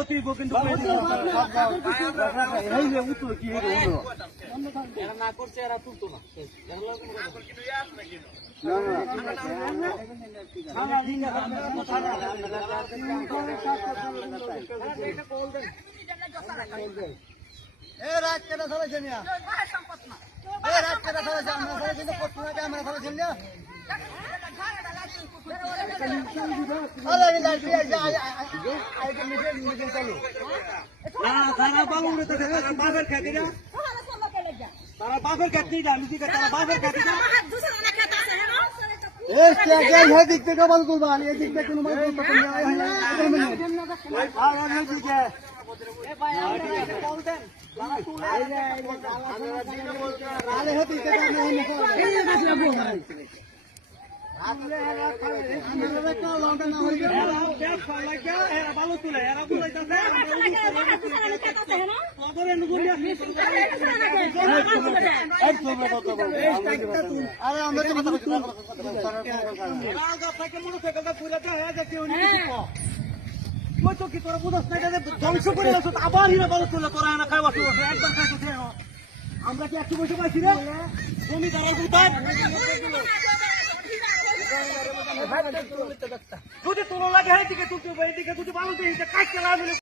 হইব কিন্তু না করছে এরা তুলতো না। এ রাত কেটে চলেছে মিয়া এ রাত কেটে চলেছে আমরা চলেছি তো কষ্ট আমরা চলেছি না আরে তারা বাবুরে তো দেখা বাপের খাতি না তারা বাপের খাতি না আমি তারা বাপের খাতি না এই ধ্বংস করে গেছো আবার হিরে বালু তুলে তোরা এনা খাই বসে বসে একদম খাইছো আমরা কি একটু বসে পাইছি রে? জমি কোথায়? যদি তোর লাগে এইদিকে তুলতে হবে এইদিকে যদি বালু কাজ লাগবে